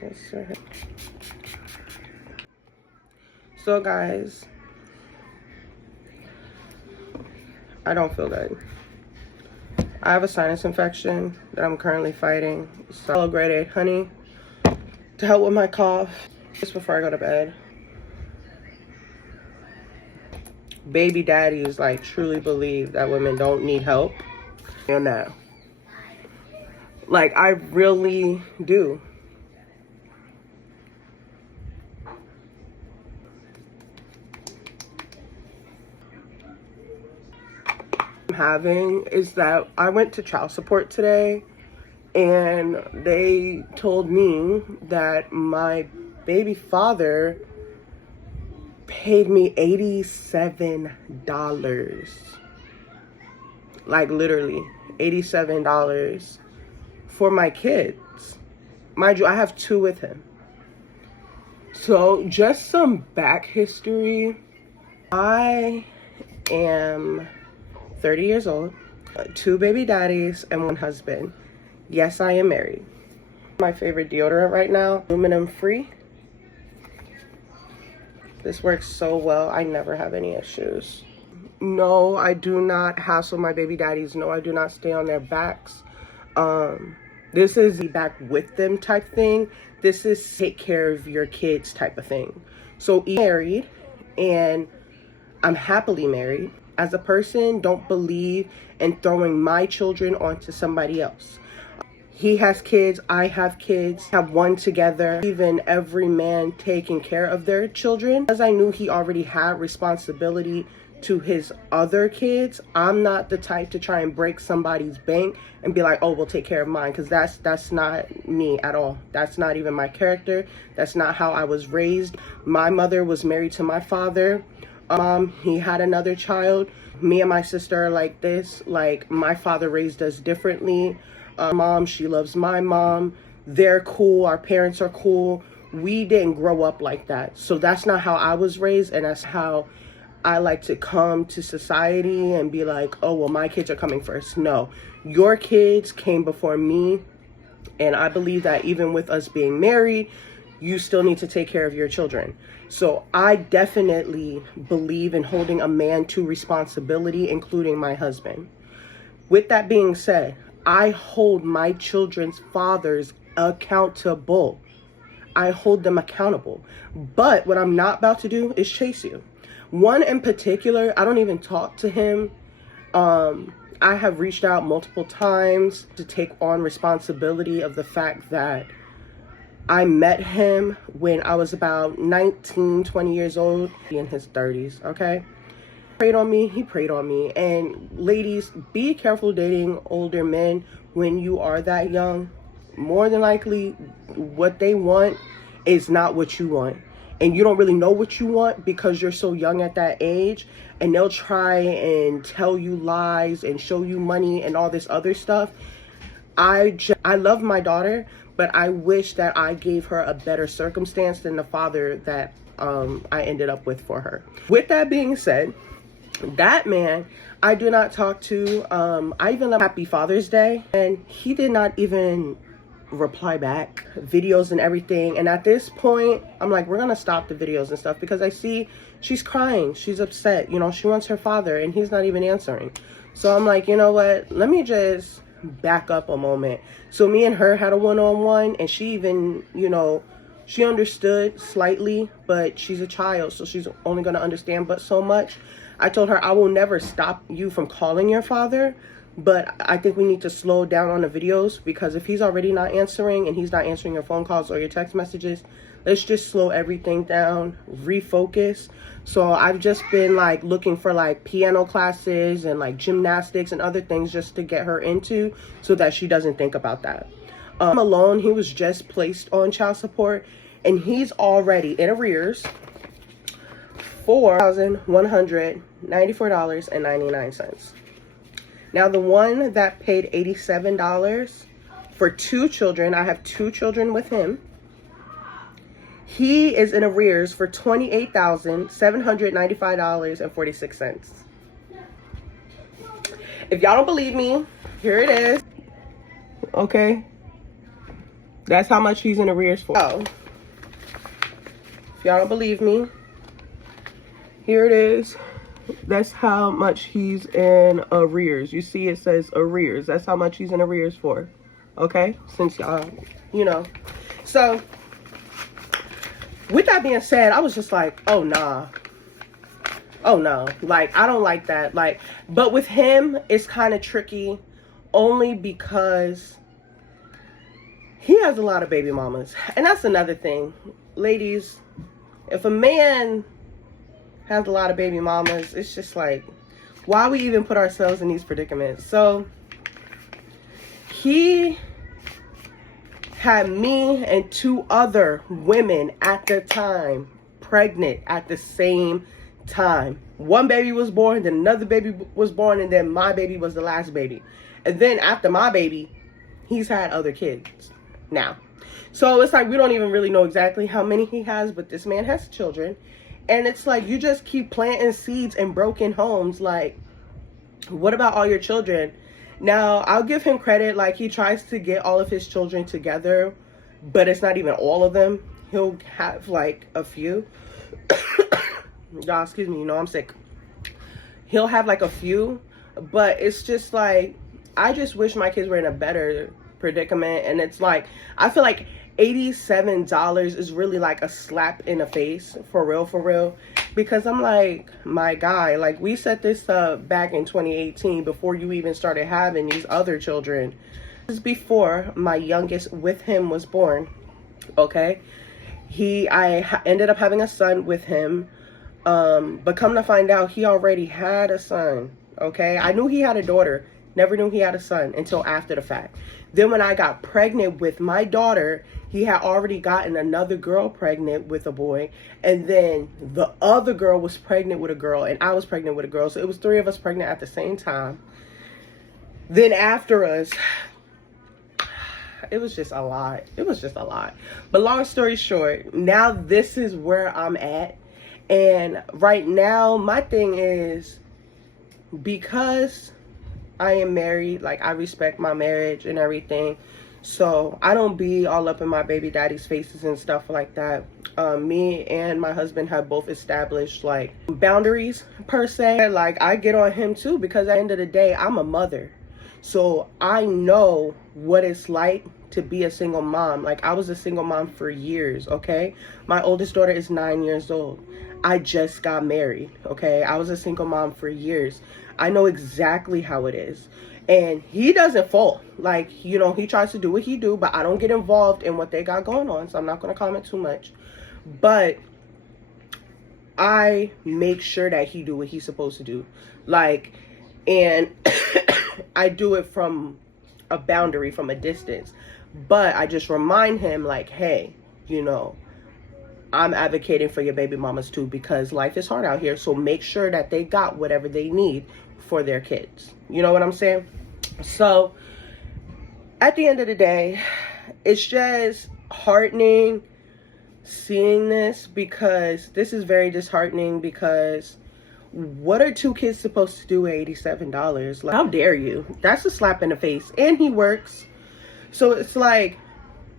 Yes, sir. So guys, I don't feel good. I have a sinus infection that I'm currently fighting. So grade 8 honey to help with my cough just before I go to bed. Baby daddies like truly believe that women don't need help. And that, like, I really do. I'm having is that I went to child support today and they told me that my baby father paid me $87. Like literally $87 for my kids. Mind you, I have 2 with him. So just some back history. I am 30 years old, 2 baby daddies, and 1 husband. Yes, I am married. My favorite deodorant right now, aluminum free. This works so well. I never have any issues. No, I do not hassle my baby daddies. No, I do not stay on their backs. This is the back with them type thing. This is take care of your kids type of thing. So married, and I'm happily married. As a person, don't believe in throwing my children onto somebody else. He has kids, I have kids, have one together. Even every man taking care of their children. As I knew he already had responsibility to his other kids, I'm not the type to try and break somebody's bank and be like, oh, we'll take care of mine, because that's not me at all. That's not even my character. That's not how I was raised. My mother was married to my father. He had another child. Me and my sister are like this. Like, my father raised us differently. Mom, she loves my mom. They're cool. Our parents are cool. We didn't grow up like that. So that's not how I was raised, and that's how I like to come to society and be like, oh, well, my kids are coming first. No, your kids came before me. And I believe that even with us being married, you still need to take care of your children. So I definitely believe in holding a man to responsibility, including my husband. With that being said, I hold my children's fathers accountable. I hold them accountable. But what I'm not about to do is chase you. One in particular, I don't even talk to him. I have reached out multiple times to take on responsibility of the fact that I met him when I was about 19, 20 years old, in his 30s, okay? Prayed on me, he prayed on me. And ladies, be careful dating older men when you are that young. More than likely, what they want is not what you want. And you don't really know what you want because you're so young at that age. And they'll try and tell you lies and show you money and all this other stuff. I love my daughter, but I wish that I gave her a better circumstance than the father that I ended up with for her. With that being said, that man I do not talk to. I even love Happy Father's Day, and he did not even reply back. Videos and everything. And at this point, I'm like, we're gonna stop the videos and stuff, because I see she's crying, she's upset, you know, she wants her father and he's not even answering. So I'm like, you know what, let me just back up a moment. So me and her had a one-on-one, and she even, you know, she understood slightly, but she's a child, so she's only going to understand but so much. I told her, I will never stop you from calling your father, but I think we need to slow down on the videos, because if he's already not answering and he's not answering your phone calls or your text messages, let's just slow everything down, refocus. So I've just been like looking for like piano classes and like gymnastics and other things just to get her into, so that she doesn't think about that. Alone, he was just placed on child support, and he's already in arrears for $1,194.99. Now the one that paid $87 for 2 children, I have 2 children with him, he is in arrears for $28,795.46. If y'all don't believe me, here it is. Okay. That's how much he's in arrears for. Oh, if y'all don't believe me, here it is. That's how much he's in arrears. You see it says arrears. That's how much he's in arrears for. Okay? Since y'all, you know. So, with that being said, I was just like, oh, nah. Oh, no. Like, I don't like that. Like, but with him, it's kind of tricky only because he has a lot of baby mamas. And that's another thing. Ladies, if a man has a lot of baby mamas, it's just like, why we even put ourselves in these predicaments? So he had me and 2 other women at the time pregnant at the same time. One baby was born, then another baby was born, and then my baby was the last baby. And then after my baby, he's had other kids now. So it's like, we don't even really know exactly how many he has, but this man has children. And it's like, you just keep planting seeds in broken homes. Like, what about all your children? Now, I'll give him credit. Like, he tries to get all of his children together, but it's not even all of them. He'll have, like, a few. Y'all, excuse me, you know I'm sick. He'll have, like, a few. But it's just, like, I just wish my kids were in a better predicament. And it's, like, I feel like $87 is really like a slap in the face, for real, because I'm like, my guy, like, we set this up back in 2018 before you even started having these other children. This is before my youngest with him was born. Okay, I ended up having a son with him, but come to find out, he already had a son. Okay, I knew he had a daughter, never knew he had a son until after the fact. Then when I got pregnant with my daughter, he had already gotten another girl pregnant with a boy. And then the other girl was pregnant with a girl, and I was pregnant with a girl. So it was 3 of us pregnant at the same time. Then after us, it was just a lot. It was just a lot. But long story short, now this is where I'm at. And right now, my thing is, because I am married, like, I respect my marriage and everything, so I don't be all up in my baby daddy's faces and stuff like that. Me and my husband have both established, like, boundaries per se. Like, I get on him too, because at the end of the day, I'm a mother, so I know what it's like to be a single mom. Like, I was a single mom for years. Okay, my oldest daughter is 9 years old. I just got married. Okay, I was a single mom for years. I know exactly how it is. And he doesn't fault. Like, you know, he tries to do what he do, but I don't get involved in what they got going on, so I'm not going to comment too much. But I make sure that he do what he's supposed to do. Like, and I do it from a boundary, from a distance. But I just remind him, like, hey, you know, I'm advocating for your baby mamas too, because life is hard out here. So make sure that they got whatever they need for their kids. You know what I'm saying? So at the end of the day, it's just heartening seeing this, because this is very disheartening, because what are 2 kids supposed to do at $87? Like, how dare you? That's a slap in the face. And he works. So it's like,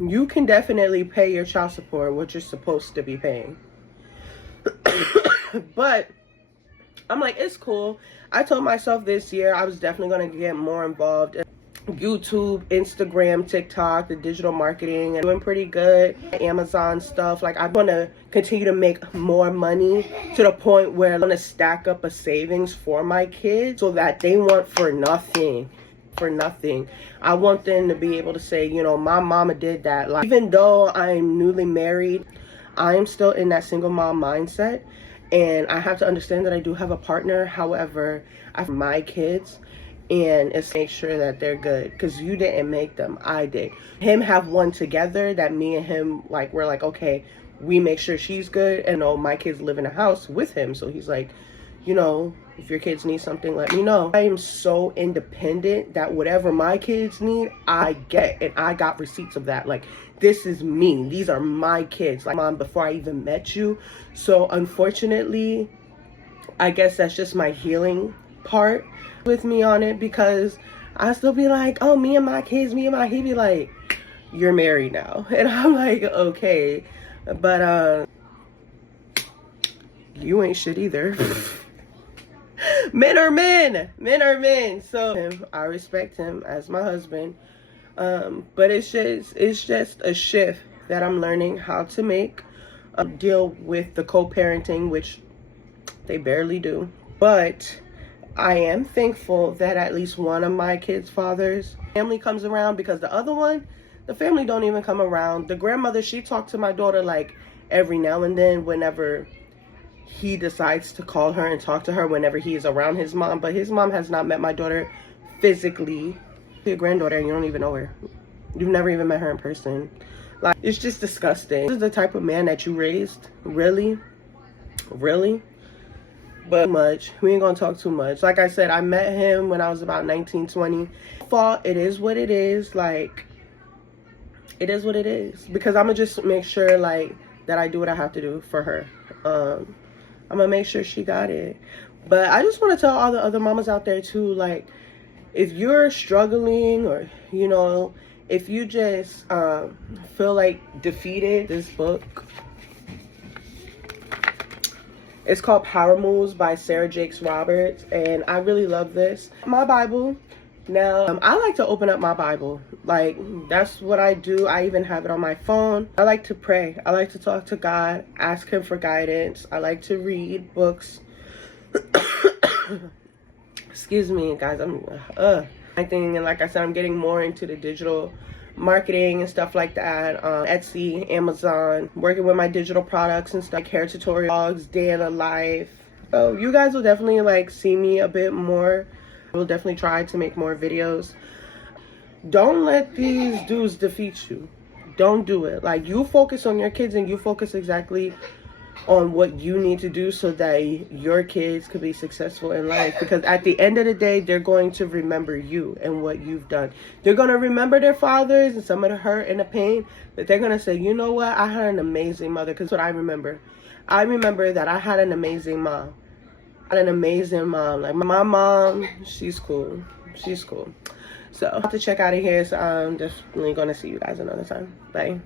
you can definitely pay your child support, what you're supposed to be paying. But I'm like, it's cool. I told myself this year I was definitely going to get more involved in YouTube, Instagram, TikTok, the digital marketing, and doing pretty good. Amazon stuff. Like, I want to continue to make more money to the point where I'm going to stack up a savings for my kids so that they want for nothing. I want them to be able to say, you know, my mama did that. Like, even though I'm newly married, I am still in that single mom mindset, and I have to understand that I do have a partner. However, I have my kids, and it's make sure that they're good, because you didn't make them, I did. Him have one together that me and him, like, we're like, okay, we make sure she's good, and my kids live in a house with him, so he's like, you know, if your kids need something, let me know. I am so independent that whatever my kids need, I get. And I got receipts of that. Like, this is me. These are my kids. Like, Mom, before I even met you. So, unfortunately, I guess that's just my healing part with me on it. Because I still be like, oh, me and my kids, he be like, you're married now. And I'm like, okay, but you ain't shit either. Men are men. Men are men. So I respect him as my husband. But it's just a shift that I'm learning how to make. Deal with the co-parenting, which they barely do. But I am thankful that at least one of my kids' fathers' family comes around, because the other one, the family don't even come around. The grandmother, she talked to my daughter like every now and then whenever he decides to call her and talk to her, whenever he is around his mom. But his mom has not met my daughter physically. Your granddaughter, and you don't even know her. You've never even met her in person. Like, it's just disgusting. This is the type of man that you raised? Really? Really? But much. We ain't gonna talk too much. Like I said, I met him when I was about 19, 20. Fault, it is what it is. Like, it is what it is. Because I'm gonna just make sure, like, that I do what I have to do for her. I'm gonna make sure she got it. But I just want to tell all the other mamas out there too, like, if you're struggling, or, you know, if you just feel like defeated, this book, it's called Power Moves by Sarah Jakes Roberts, and I really love this. My Bible. Now, I like to open up my Bible. Like, that's what I do. I even have it on my phone. I like to pray. I like to talk to God, ask him for guidance. I like to read books. Excuse me, guys. I think, and like I said, I'm getting more into the digital marketing and stuff like that. Etsy, Amazon, working with my digital products and stuff, like hair tutorials, day in the life. So you guys will definitely like see me a bit more. I will definitely try to make more videos. Don't let these dudes defeat you. Don't do it. Like, you focus on your kids, and you focus exactly on what you need to do so that your kids could be successful in life. Because at the end of the day, they're going to remember you and what you've done. They're going to remember their fathers and some of the hurt and the pain, but they're going to say, you know what, I had an amazing mother. Because what I remember that I had an amazing mom. Like, my mom, she's cool. She's cool. So I have to check out of here, so I'm definitely going to see you guys another time. Bye.